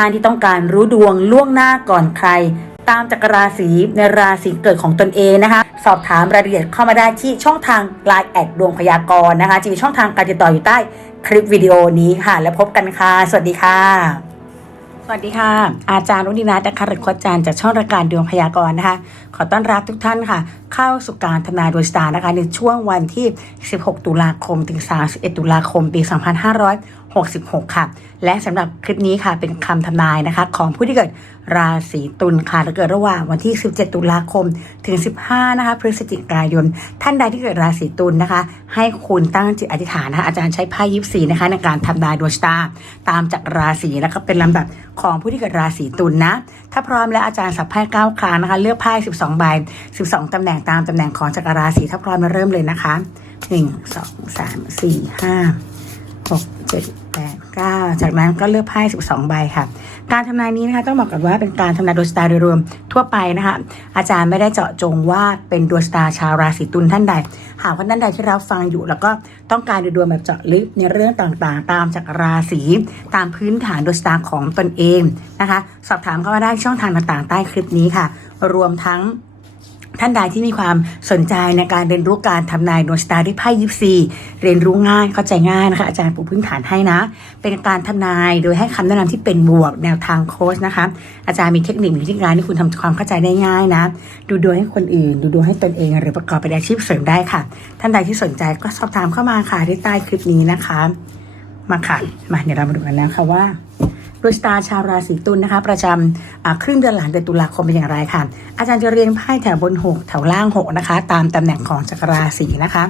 ท่านที่ต้องการรู้ดวงล่วงหน้าก่อนใคร ตามจากรราศีในราศีเกิดของตนเองนะคะ สอบถามรายละเอียดเข้ามาได้ที่ช่องทาง Line แอดดวงพยากรณ์นะคะจะมีช่องทางการติดต่ออยู่ใต้คลิปวิดีโอนี้ค่ะ แล้วพบกันค่ะ สวัสดีค่ะสวัสดีค่ะ อาจารย์รุนินาถนะคะหรือโคชอาจารย์จากช่องรายการดวงพยากรณ์นะคะ ขอต้อนรับทุกท่านค่ะ เข้าสู่การทนายดวงชะตานะคะในช่วงวันที่ 16 ตุลาคมถึง 31 ตุลาคม ปี2566 ค่ะ และสำหรับคลิปนี้ค่ะเป็นคำทำนายนะคะ ของผู้ที่เกิดราศีตุลค่ะและเกิดระหว่างวันที่ 17 ตุลาคมถึง 15 นะคะพฤศจิกายน ท่านใดที่เกิดราศีตุลนะคะ ให้คุณตั้งจิตอธิษฐานนะคะอาจารย์ใช้ไพ่ยิปซีนะคะในการทำนายดวงชะตาตามจากราศีแล้วก็เป็นลำดับของผู้ที่เกิดราศีตุลนะ ถ้าพร้อมแล้วอาจารย์สับไพ่เก้าครั้งนะคะ เลือกไพ่12ใบ12ตำแหน่งตามตำแหน่งของจักรราศีถ้าพร้อมมาเริ่มเลยนะคะ 1 2 3 4 5 6 7 8 9จากนั้นก็เลือกไพ่12ใบค่ะ การทำนายนี้นะคะต้องบอกกันว่าเป็นการทำนายดวงชะตาโดยรวมทั่วไปนะคะ อาจารย์ไม่ได้เจาะจงว่าเป็นดวงชะตาชาวราศีตุลท่านใด หากว่าท่านใดที่รับฟังอยู่ แล้วก็ต้องการดูดวงแบบเจาะลึกในเรื่องต่างๆ ตามจากราศีตามพื้นฐานดวงชะตาของตนเองนะคะ สอบถามเข้ามาได้ช่องทางต่างๆ ใต้คลิปนี้ค่ะ รวมทั้ง ท่านใดที่มีความสนใจในการเรียนรู้การทำนายดวงชะตาด้วยไพ่ยิปซีเรียนรู้ง่ายเข้าใจง่ายนะคะ อาจารย์ปูพื้นฐานให้นะ เป็นการทำนายโดยให้คำแนะนำที่เป็นบวกแนวทางโค้ชนะคะ อาจารย์มีเทคนิคมีวิธีการที่คุณทำความเข้าใจได้ง่ายนะ ดูดวงให้คนอื่น ดูดวงให้ตนเอง หรือประกอบเป็นอาชีพเสริมได้ค่ะ ท่านใดที่สนใจก็สอบถามเข้ามาค่ะที่ใต้คลิปนี้นะคะ มาค่ะมาเดี๋ยวเรามาดูกันแล้วค่ะว่า วงชะตาชาวราศีตุลนะคะ ประจำครึ่งเดือนหลังเดือนตุลาคมเป็นอย่างไรค่ะ อาจารย์จะเรียงไพ่แถวบน 6 แถวล่าง 6 นะคะ ตามตำแหน่งของจักรราศีนะคะ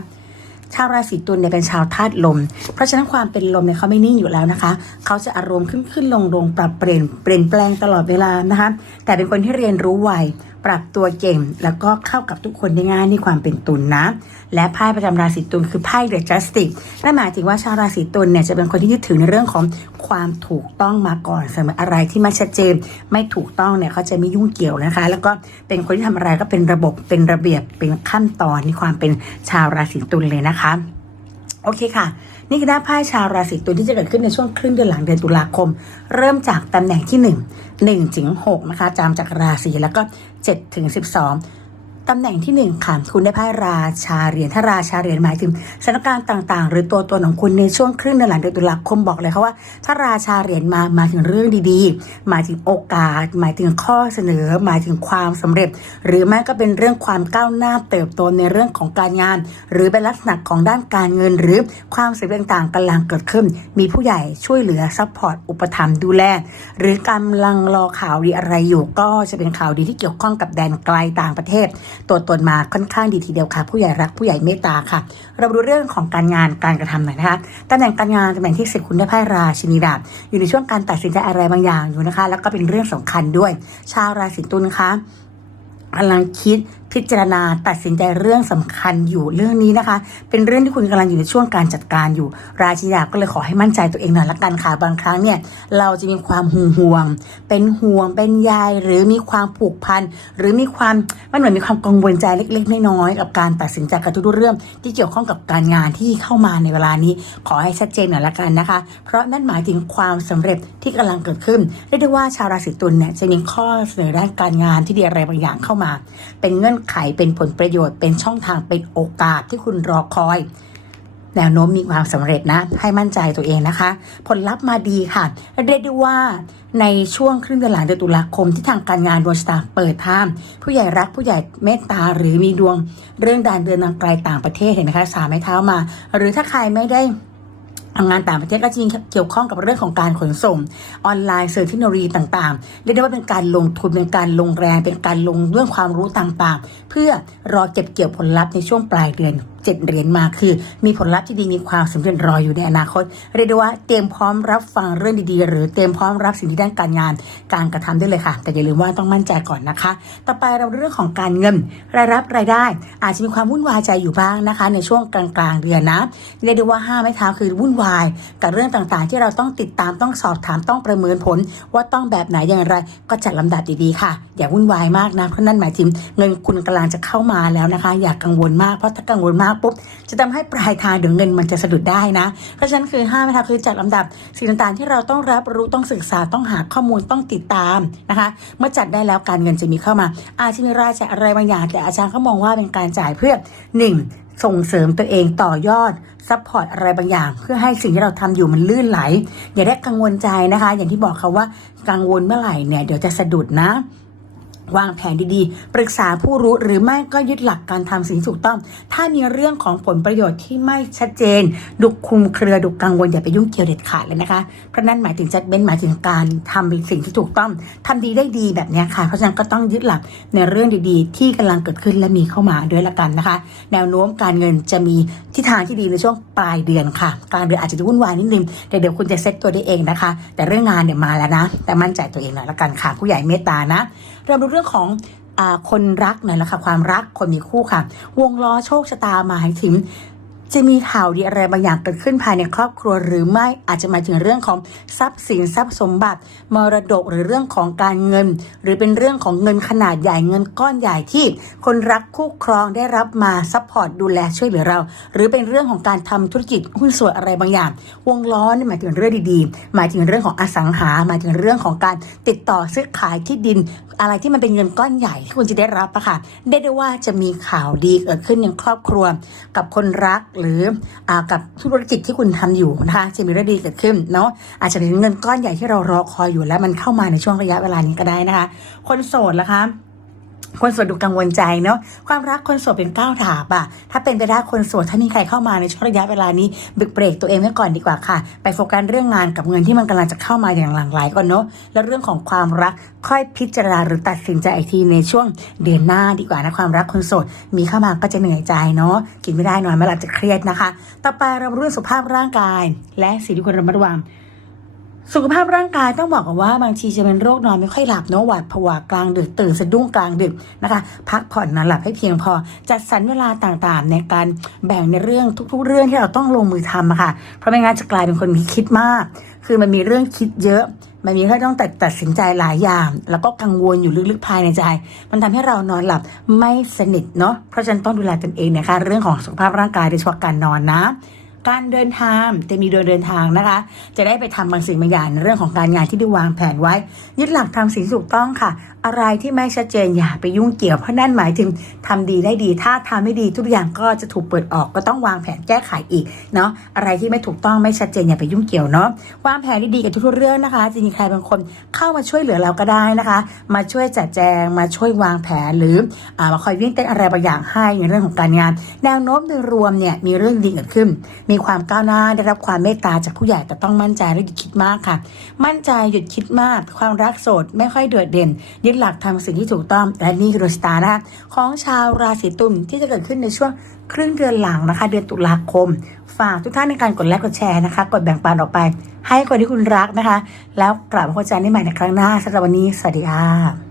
ชาวราศีตุลเนี่ยเป็นชาวธาตุลม เพราะฉะนั้นความเป็นลมเนี่ยเขาไม่นิ่งอยู่แล้วนะคะ เขาจะอารมณ์ขึ้นขึ้นลงลงปรับเปลี่ยนเปลี่ยนแปลงตลอดเวลานะคะ แต่เป็นคนที่เรียนรู้ไว ปรับตัวเก่ง แล้วก็เข้ากับทุกคนได้ง่ายในความเป็นตุลนะ และไพ่ประจำราศีตุลคือไพ่เดอะจัสติกนั่นหมายถึงว่าชาวราศีตุลเนี่ยจะเป็นคนที่ยึดถือในเรื่องของความถูกต้องมาก่อนเสมออะไรที่ไม่ชัดเจน ไม่ถูกต้องเนี่ยเขาจะไม่ยุ่งเกี่ยวนะคะ แล้วก็เป็นคนที่ทำอะไรก็เป็นระบบเป็นระเบียบเป็นขั้นตอนในความเป็นชาวราศีตุลเลยนะคะ โอเคค่ะ นี่คือหน้าไพ่ชาวราศีตุลที่จะเกิดขึ้นในช่วงครึ่งเดือนหลังเดือนตุลาคม เริ่มจากตำแหน่งที่ 1 1ถึง6นะคะจำจากราศีแล้วก็7ถึง12 ตำแหน่งที่หนึ่งค่ะ คุณได้ไพ่ราชาเหรียญถ้าราชาเหรียญหมายถึงสถานการณ์ต่าง ๆ หรือตัวตนของคุณในช่วงครึ่งเดือนหลังเดือนตุลาคมบอกเลยค่ะว่า ถ้าราชาเหรียญมามาถึงเรื่องดีๆ หมายถึงโอกาส หมายถึงข้อเสนอ หมายถึงความสำเร็จ หรือไม่ก็เป็นเรื่องความก้าวหน้าเติบโตในเรื่องของการงาน หรือเป็นลักษณะของด้านการเงิน หรือความสำเร็จต่างๆกำลังเกิดขึ้น มีผู้ใหญ่ช่วยเหลือซัพพอร์ตอุปถัมภ์ดูแลหรือกำลังรอข่าวดีอะไรอยู่ก็จะเป็นข่าวดีที่เกี่ยวข้องกับแดนไกลต่างประเทศตัวตนมาค่อนข้างดีทีเดียวค่ะ ผู้ใหญ่รักผู้ใหญ่เมตตาค่ะ เราดูเรื่องของการงานการกระทำหน่อยนะคะตำแหน่งการงานตำแหน่งที่สิบคุณได้ไพ่ราชินีดาบอยู่ในช่วงการตัดสินใจอะไรบางอย่างอยู่นะคะ แล้วก็เป็นเรื่องสำคัญด้วย ชาวราศีตุลนะคะกำลังคิดพิจารณาตัดสินใจเรื่องสำคัญอยู่เรื่องนี้นะคะ เป็นเรื่องที่คุณกำลังอยู่ในช่วงการจัดการอยู่ ราชิดาก็เลยขอให้มั่นใจตัวเองหน่อยละกันค่ะบางครั้งเนี่ยเราจะมีความหึงหวง เป็นห่วงเป็นใยหรือมีความผูกพันหรือมีความมันเหมือนมีความกังวลใจเล็กๆน้อยๆกับการตัดสินใจกับทุกๆเรื่อง ที่เกี่ยวข้องกับการงานที่เข้ามาในเวลานี้ ขอให้ชัดเจนหน่อยละกันนะคะ เพราะนั่นหมายถึงความสำเร็จที่กำลังเกิดขึ้นเรียกได้ว่าชาวราศีตุลเนี่ยจะมีข้อเสนอด้านการงานที่ดีอะไรบางอย่างเข้ามา เป็นเงื่อนไขเป็นผลประโยชน์เป็นช่องทางเป็นโอกาสที่คุณรอคอย แนวโน้มมีความสำเร็จนะ ให้มั่นใจตัวเองนะคะ ผลลัพธ์มาดีค่ะ เรียกได้ว่าในช่วงครึ่งเดือนหลังเดือนตุลาคมที่ทางการงานดวงชะตาเปิดทางผู้ใหญ่รักผู้ใหญ่เมตตาหรือมีดวง เรื่องการเดินทางไกลต่างประเทศเห็นไหมคะสามไม้เท้ามา หรือถ้าใครไม่ได้ งานต่างประเทศก็จริงเกี่ยวข้องกับเรื่องของการขนส่งออนไลน์เซอร์เทคโนโลยีต่างๆ เรียกได้ว่าเป็นการลงทุนเป็นการลงแรงเป็นการลงเรื่องความรู้ต่างๆ เพื่อรอเก็บเกี่ยวผลลัพธ์ในช่วงปลายเดือน เจ็ดเหรียญมาคือ มีผลลัพธ์ที่ดีมีความสำเร็จรออยู่ในอนาคต เรียกได้ว่าเตรียมพร้อมรับฟังเรื่องดีๆ หรือเตรียมพร้อมรับสิ่งที่ด้านการงาน การกระทำได้เลยค่ะ แต่อย่าลืมว่าต้องมั่นใจก่อนนะคะ ต่อไปเราเรื่องของการเงินรายรับรายได้ อาจจะมีความวุ่นวายใจอยู่บ้างนะคะ ในช่วงกลางๆเดือนนะเรียกได้ว่าห้าไม้เท้าคือวุ่นวาย กับเรื่องต่างๆ ที่เราต้องติดตามต้องสอบถามต้องประเมินผล ว่าต้องแบบไหนอย่างไร ก็จัดลำดับดีๆค่ะ อย่าวุ่นวายมากนะเพราะนั่นหมายถึงเงินคุณกำลังจะเข้ามาแล้วนะคะ อย่ากังวลมากเพราะถ้ากังวลมากปุ๊บจะทำให้ปลายทางเดี๋ยวเงินมันจะสะดุดได้นะ เพราะฉะนั้นคือห้านะคะคือจัดลำดับสิ่งต่างๆ ที่เราต้องรับรู้ต้องศึกษาต้องหาข้อมูลต้องติดตามนะคะ เมื่อจัดได้แล้วการเงินจะมีเข้ามา อาจจะมีรายจ่ายอะไรบางอย่างแต่อาจารย์เขามองว่าเป็นการจ่ายเพื่อหนึ่งส่งเสริมตัวเองต่อยอดซัพพอร์ตอะไรบางอย่าง เพื่อให้สิ่งที่เราทำอยู่มันลื่นไหล อย่าได้กังวลใจนะคะ อย่างที่บอกเขาว่ากังวลเมื่อไหร่เนี่ยเดี๋ยวจะสะดุดนะ วางแผนดีๆ ปรึกษาผู้รู้หรือไม่ก็ยึดหลักการทำสิ่งถูกต้อง ถ้ามีเรื่องของผลประโยชน์ที่ไม่ชัดเจน ดุคุมเครือดุกังวลอย่าไปยุ่งเกี่ยวเด็ดขาดเลยนะคะ เพราะนั่นหมายถึงจัดเบ้นหมายถึงการทำสิ่งที่ถูกต้องทำดีได้ดีแบบนี้ค่ะ เพราะฉะนั้นก็ต้องยึดหลักในเรื่องดีๆ ที่กำลังเกิดขึ้นและมีเข้ามาด้วยละกันนะคะ แนวโน้มการเงินจะมีทิศทางที่ดีในช่วงปลายเดือนค่ะกลางเดือนอาจจะวุ่นวายนิดนึงแต่เดี๋ยวคุณจะเซ็ตตัวได้เองนะคะ แต่เรื่องงานเนี่ยมาแล้วนะ แต่มั่นใจตัวเองหน่อยละกันค่ะ ผู้ใหญ่เมตตานะ เราดูเรื่องของอคนรักหน่อยละค่ะความรักคนมีคู่ค่ะ วงล้อโชคชะตาหมายถึง จะมีข่าวดีอะไรบางอย่างเกิดขึ้นภายในครอบครัวหรือไม่อาจจะหมายถึงเรื่องของทรัพย์สินทรัพย์สมบัติมรดกหรือเรื่องของการเงิน หรือเป็นเรื่องของเงินขนาดใหญ่เงินก้อนใหญ่ที่ คนรักคู่ครองได้รับมาซัพพอร์ตดูแลช่วยเหลือเรา หรือเป็นเรื่องของการทำธุรกิจหุ้นส่วนอะไรบางอย่าง วงล้อนี่หมายถึงเรื่องดีๆ หมายถึงเรื่องของอสังหา หมายถึงเรื่องของการติดต่อซื้อขายที่ดิน อะไรที่มันเป็นเงินก้อนใหญ่ที่คุณจะได้รับอะค่ะได้ได้ว่าจะมีข่าวดีเกิดขึ้นในครอบครัว กับคนรักหรืออกับธุรกิจที่คุณทำอยู่นะคะจะมีเรื่องดีเกิดขึ้นเนาะอาจจะเป็นเงินก้อนใหญ่ที่เรารอคอยอยู่แล้วมันเข้ามาในช่วงระยะเวลานี้ก็ได้นะคะ คนโสดละคะ คนโสดดูกังวลใจเนาะความรักคนโสดเป็นก้าวถาบอะถ้าเป็นไปได้คนโสดถ้ามีใครเข้ามาในช่วงระยะเวลานี้บึกเบรกตัวเองไว้ก่อนดีกว่าค่ะ ไปโฟกัสเรื่องงานกับเงินที่มันกำลังจะเข้ามาอย่างหลั่งไหลก่อนเนาะแล้วเรื่องของความรักค่อยพิจารณาหรือตัดสินใจอีกทีในช่วงเดือนหน้าดีกว่านะความรักคนโสดมีเข้ามาก็จะเหนื่อยใจเนาะกินไม่ได้นอนไม่หลับจะเครียดนะคะ ต่อไปเราเรื่องสุขภาพร่างกาย และสิ่งที่ควรระมัดระวัง สุขภาพร่างกายต้องบอกกันว่าบางทีจะเป็นโรคนอนไม่ค่อยหลับเนอะหวาดผวากลางดึกตื่นสะดุ้งกลางดึกนะคะ พักผ่อนนอนหลับให้เพียงพอ จัดสรรเวลาต่างๆ ในการแบ่งในเรื่องทุก ๆ เรื่องที่เราต้องลงมือทำอะค่ะ เพราะไม่งั้นจะกลายเป็นคนมีคิดมาก คือมันมีเรื่องคิดเยอะ มันมีเรื่องต้องตัดตัดสินใจหลายอย่าง แล้วก็กังวลอยู่ลึกๆภายในใจ มันทำให้เรานอนหลับไม่สนิทเนาะเพราะฉะนั้นต้องดูแลตนเองนะคะเรื่องของสุขภาพร่างกายโดยเฉพาะการนอนนะ การเดินทางจะมีเดินเดินทางนะคะ จะได้ไปทำบางสิ่งบางอย่างในเรื่องของการงานที่ได้วางแผนไว้ ยึดหลักทำสิ่งถูกต้องค่ะ อะไรที่ไม่ชัดเจนอย่าไปยุ่งเกี่ยวเพราะนั่นหมายถึงทำดีได้ดี ถ้าทำไม่ดีทุกอย่างก็จะถูกเปิดออกก็ต้องวางแผนแก้ไขอีกเนาะอะไรที่ไม่ถูกต้องไม่ชัดเจนอย่าไปยุ่งเกี่ยวเนาะวางแผนดีๆกับทุกๆเรื่องนะคะจะมีใครบางคนเข้ามาช่วยเหลือเราก็ได้นะคะ มาช่วยจัดแจงมาช่วยวางแผนหรืออามาคอยวิ่งเต้นอะไรบางอย่างให้ในเรื่องของการงานแนวโน้มโดยรวมเนี่ยมีเรื่องดีเกิดขึ้นมีความก้าวหน้าได้รับความเมตตาจากผู้ใหญ่แต่ต้องมั่นใจและหยุดคิดมากค่ะ มั่นใจหยุดคิดมาก ความรักโสดไม่ค่อยโดดเด่น ยึดหลักทำสิ่งที่ถูกต้องและนี่คือดวงชะตานะคะของชาวราศีตุลที่จะเกิดขึ้นในช่วงครึ่งเดือนหลังนะคะ เดือนตุลาคม ฝากทุกท่านในการกดไลค์กดแชร์นะคะ กดแบ่งปันออกไป ให้คนที่คุณรักนะคะ แล้วกลับมาพบกันได้ใหม่ในครั้งหน้าสำหรับวันนี้สวัสดีค่ะ